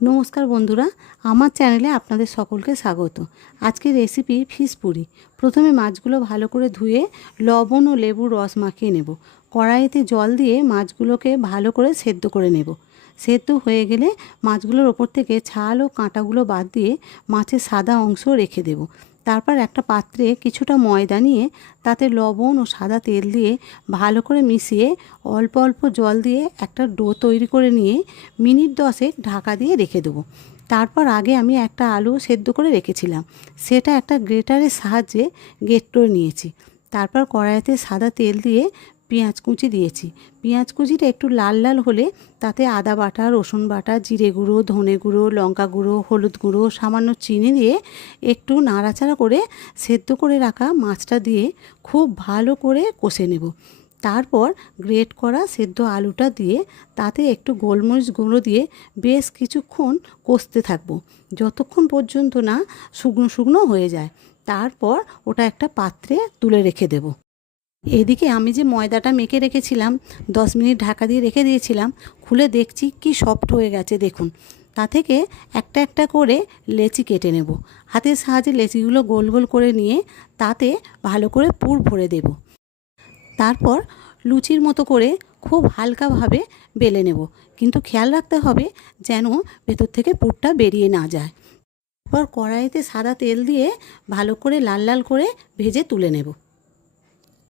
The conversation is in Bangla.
নমস্কার বন্ধুরা, আমার চ্যানেলে আপনাদের সকলকে স্বাগত। আজকের রেসিপি ফিশ পুরি। প্রথমে মাছগুলো ভালো করে ধুয়ে লবণ ও লেবুর রস মাখিয়ে নেব। কড়াইতে জল দিয়ে মাছগুলোকে ভালো করে সেদ্ধ করে নেব। সেদ্ধ হয়ে গেলে মাছগুলোর ওপর থেকে ছাল ও কাঁটাগুলো বাদ দিয়ে মাছের সাদা অংশ রেখে দেব। তারপর একটা পাত্রে কিছুটা ময়দা নিয়ে তাতে লবণ ও সাদা তেল দিয়ে ভালো করে মিশিয়ে অল্প অল্প জল দিয়ে একটা ডো তৈরি করে নিয়ে মিনিট 10 ঢাকা দিয়ে রেখে দেবো। তারপর আগে আমি একটা আলু সেদ্ধ করে রেখেছিলাম, সেটা একটা গ্রেটারের সাহায্যে গ্রেট করে নিয়েছি। তারপর কড়াইতে সাদা তেল দিয়ে পেঁয়াজ কুচি দিয়েছি। পেঁয়াজ কুচিটা একটু লাল লাল হলে তাতে আদা বাটা, রসুন বাটা, জিরে গুঁড়ো, ধনে গুঁড়ো, লঙ্কা গুঁড়ো, হলুদ গুঁড়ো, সামান্য চিনি দিয়ে একটু নাড়াচাড়া করে সেদ্ধ করে রাখা মাছটা দিয়ে খুব ভালো করে কষে নেব। তারপর গ্রেট করা সেদ্ধ আলুটা দিয়ে তাতে একটু গোলমরিচ গুঁড়ো দিয়ে বেশ কিছুক্ষণ কষতে থাকবো, যতক্ষণ পর্যন্ত না শুকনো শুকনো হয়ে যায়। তারপর ওটা একটা পাত্রে তুলে রেখে দেব। এদিকে আমি যে ময়দাটা মেখে রেখেছিলাম, 10 মিনিট ঢাকা দিয়ে রেখে দিয়েছিলাম, খুলে দেখছি কি সফট হয়ে গেছে দেখুন। তা থেকে একটা একটা করে লেচি কেটে নেব। হাতের সাহায্যে লেচিগুলো গোল গোল করে নিয়ে তাতে ভালো করে পুর ভরে দেব। তারপর লুচির মতো করে খুব হালকাভাবে বেলে নেব, কিন্তু খেয়াল রাখতে হবে যেন ভেতর থেকে পুরটা বেরিয়ে না যায়। তারপর কড়াইতে সাদা তেল দিয়ে ভালো করে লাল লাল করে ভেজে তুলে নেব।